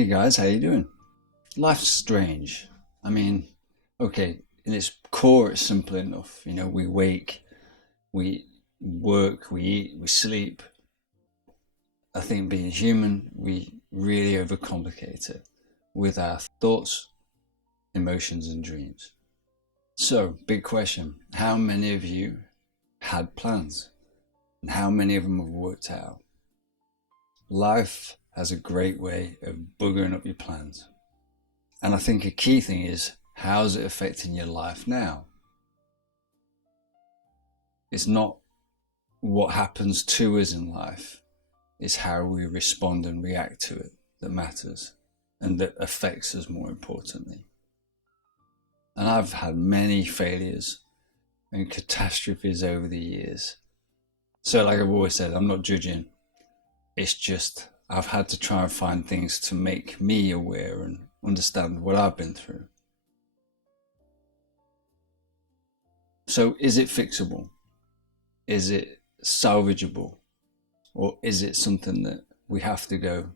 Hey guys, how you doing? Life's strange. I mean, okay, in its core, it's simple enough. We wake, we work, we eat, we sleep. I think being human, we really overcomplicate it with our thoughts, emotions, and dreams. So, big question. How many of you had plans? And how many of them have worked out? Life has a great way of buggering up your plans. And I think a key thing is, how's it affecting your life now? It's not what happens to us in life, it's how we respond and react to it that matters and that affects us more importantly. And I've had many failures and catastrophes over the years. So like I've always said, I'm not judging. It's just I've had to try and find things to make me aware and understand what I've been through. So is it fixable? Is it salvageable? Or is it something that we have to go,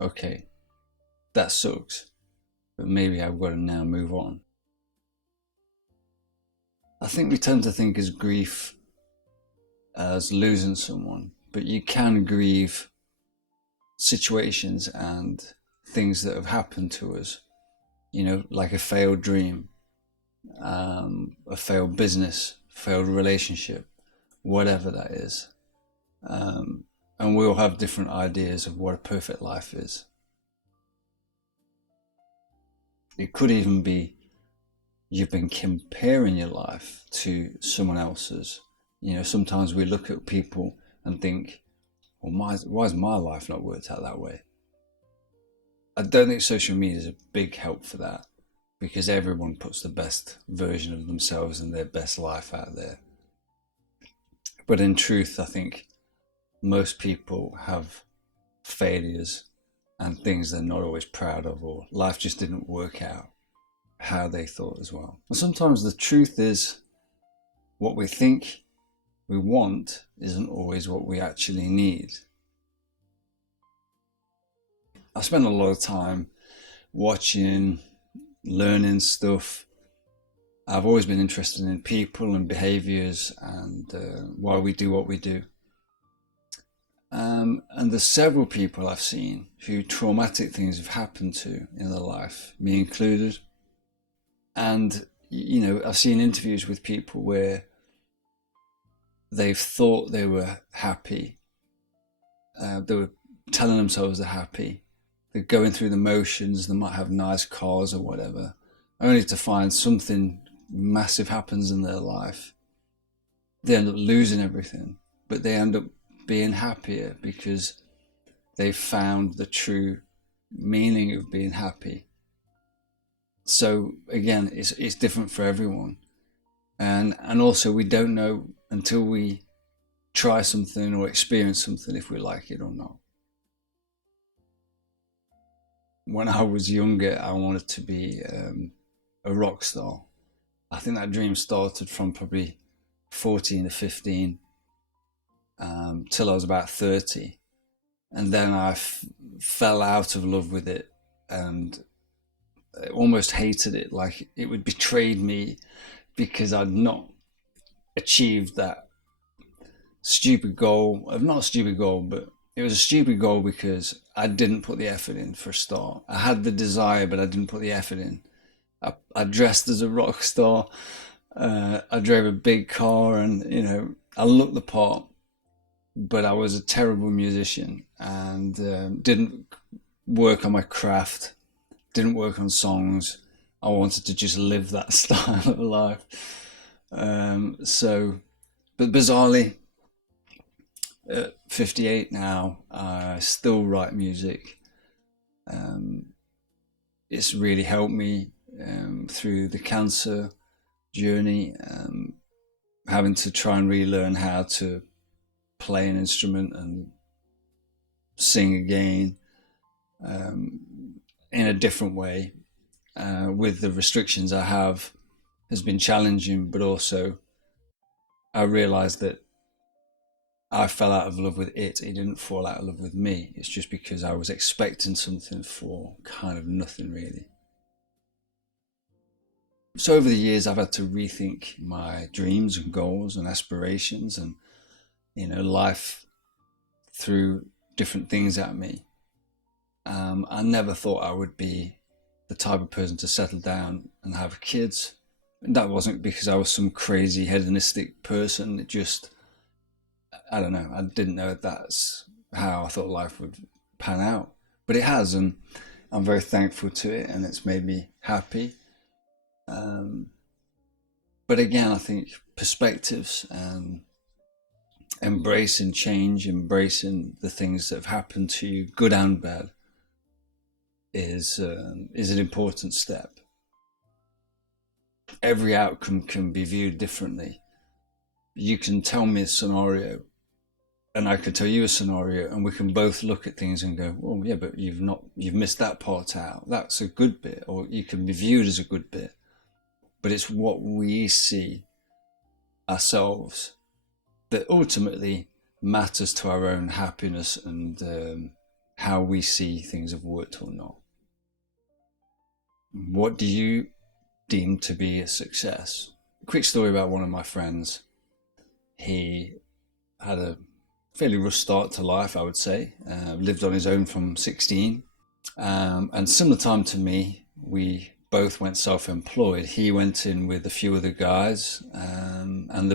okay, that sucks, but maybe I've got to now move on? I think we tend to think as grief as losing someone, but you can grieve situations and things that have happened to us, like a failed dream, a failed business, failed relationship, whatever that is. And we all have different ideas of what a perfect life is. It could even be you've been comparing your life to someone else's. Sometimes we look at people and think, well, why is my life not worked out that way? I don't think social media is a big help for that, because everyone puts the best version of themselves and their best life out there. But in truth, I think most people have failures and things they're not always proud of, or life just didn't work out how they thought as well. And sometimes the truth is what we think we want isn't always what we actually need. I spend a lot of time watching, learning stuff. I've always been interested in people and behaviors and why we do what we do. And there's several people I've seen who traumatic things have happened to in their life, me included. And, I've seen interviews with people where they've thought they were happy. They were telling themselves they're happy. They're going through the motions. They might have nice cars or whatever, only to find something massive happens in their life. They end up losing everything, but they end up being happier because they've found the true meaning of being happy. So again, it's different for everyone. And also we don't know until we try something or experience something if we like it or not. When I was younger, I wanted to be a rock star. I think that dream started from probably 14 to 15 till I was about 30. And then I fell out of love with it and almost hated it. Like it would betrayed me because I'd not achieved that stupid goal. Not a stupid goal, but it was a stupid goal because I didn't put the effort in for a start. I had the desire, but I didn't put the effort in. I dressed as a rock star. I drove a big car and, I looked the part, but I was a terrible musician and didn't work on my craft, didn't work on songs. I wanted to just live that style of life. But bizarrely, at 58 now, I still write music. It's really helped me through the cancer journey, having to try and relearn how to play an instrument and sing again in a different way with the restrictions I have has been challenging, but also I realized that I fell out of love with it. It didn't fall out of love with me. It's just because I was expecting something for kind of nothing really. So over the years, I've had to rethink my dreams and goals and aspirations, and life threw different things at me. I never thought I would be the type of person to settle down and have kids. And that wasn't because I was some crazy hedonistic person. It just, I don't know, I didn't know that's how I thought life would pan out. But it has, and I'm very thankful to it, and it's made me happy. Um, but again, I think perspectives and embracing change, embracing the things that have happened to you, good and bad, is an important step. Every outcome can be viewed differently. You can tell me a scenario, and I could tell you a scenario, and we can both look at things and go, "Well, yeah, but you've missed that part out. That's a good bit," or you can be viewed as a good bit. But it's what we see ourselves that ultimately matters to our own happiness and how we see things have worked or not. What do you deem to be a success? A quick story about one of my friends. He had a fairly rough start to life, I would say. Lived on his own from 16. And similar time to me, we both went self-employed. He went in with a few other guys, and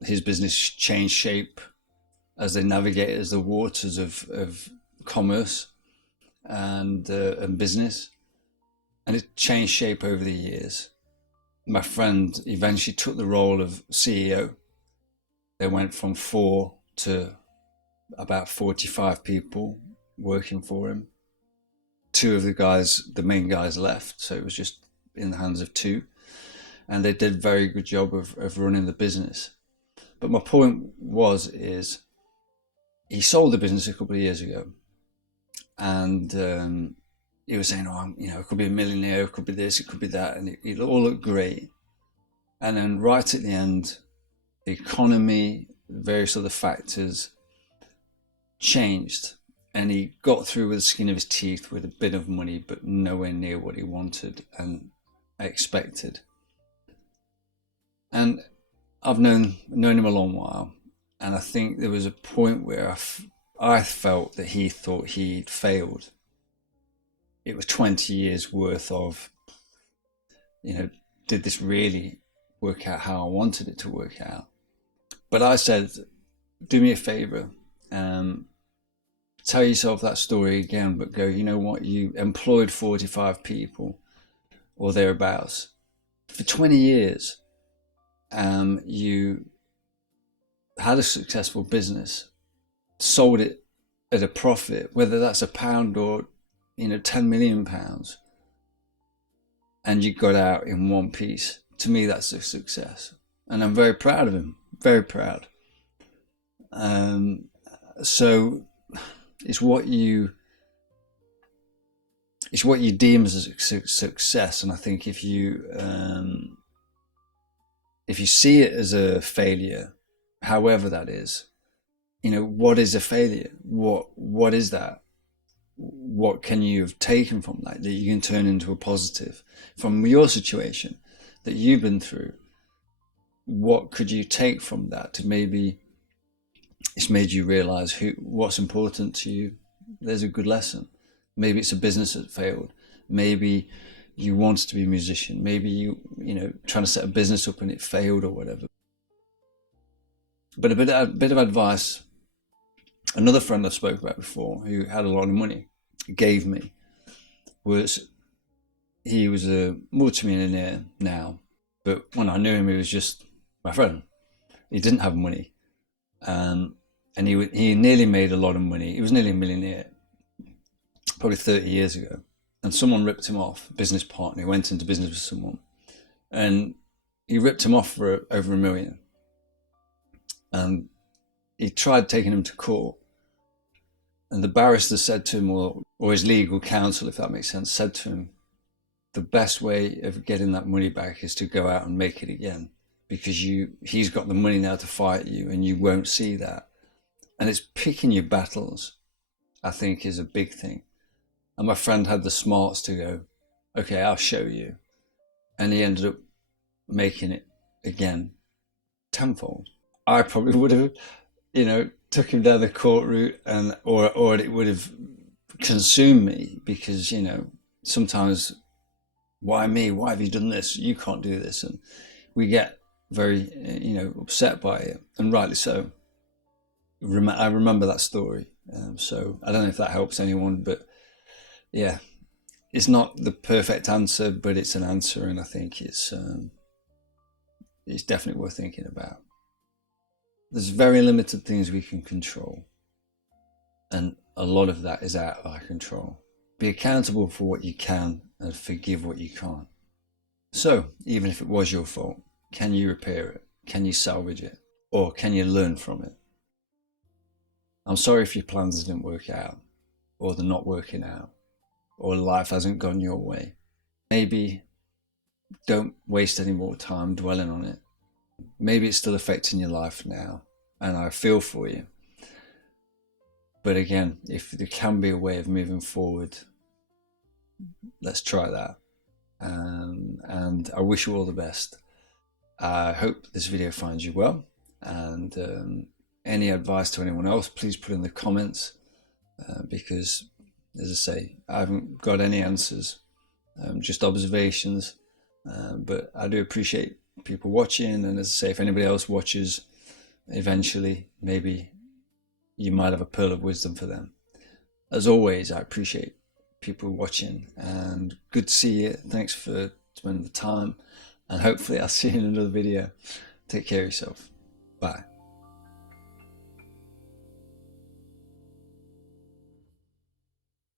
his business changed shape as they navigated the waters of commerce and business. And it changed shape over the years. My friend eventually took the role of CEO. They went from 4 to about 45 people working for him. 2 of the main guys left, so it was just in the hands of 2. And they did a very good job of running the business. But my point is he sold the business a couple of years ago, and he was saying, "Oh, I could be a millionaire, it could be this, it could be that," and it all looked great. And then right at the end, the economy, various other factors changed, and he got through with the skin of his teeth with a bit of money, but nowhere near what he wanted and expected. And I've known him a long while, and I think there was a point where I felt that he thought he'd failed. It was 20 years worth of, did this really work out how I wanted it to work out? But I said, do me a favor, tell yourself that story again, but go, you know what, you employed 45 people or thereabouts for 20 years. You had a successful business, sold it at a profit, whether that's £1 or 10 million pounds, and you got out in one piece. To me, that's a success, and I'm very proud of him. Very proud. So it's what you deem as a success, and I think if you see it as a failure, however that is, what is a failure? What is that? What can you have taken from that you can turn into a positive from your situation that you've been through? What could you take from that to maybe it's made you realize what's important to you? There's a good lesson. Maybe it's a business that failed. Maybe you wanted to be a musician. Maybe you trying to set a business up and it failed or whatever. But a bit of advice. Another friend I spoke about before, who had a lot of money, gave me, was he was a multimillionaire now, but when I knew him, he was just my friend. He didn't have money, and he nearly made a lot of money. He was nearly a millionaire, probably 30 years ago, and someone ripped him off. A business partner, he went into business with someone, and he ripped him off for over £1 million. And he tried taking him to court, and the barrister said to him, or his legal counsel, if that makes sense, said to him, the best way of getting that money back is to go out and make it again. because he's got the money now to fight you, and you won't see that. And it's picking your battles, I think, is a big thing. And my friend had the smarts to go, okay, I'll show you. And he ended up making it again tenfold. I probably would have, took him down the court route, and or it would have consumed me, because, sometimes, why me? Why have you done this? You can't do this. And we get very, upset by it, and rightly so. I remember that story. So I don't know if that helps anyone, but yeah, it's not the perfect answer, but it's an answer, and I think it's definitely worth thinking about. There's very limited things we can control, and a lot of that is out of our control. Be accountable for what you can and forgive what you can't. So even if it was your fault, can you repair it? Can you salvage it? Or can you learn from it? I'm sorry if your plans didn't work out, or they're not working out, or life hasn't gone your way. Maybe don't waste any more time dwelling on it. Maybe it's still affecting your life now, and I feel for you. But again, if there can be a way of moving forward, let's try that. And I wish you all the best. I hope this video finds you well, and any advice to anyone else, please put in the comments, because, as I say, I haven't got any answers, just observations, but I do appreciate people watching, and as I say, if anybody else watches eventually, maybe you might have a pearl of wisdom for them. As always, I appreciate people watching, and good to see you. Thanks for spending the time, and hopefully I'll see you in another video. Take care of yourself. Bye.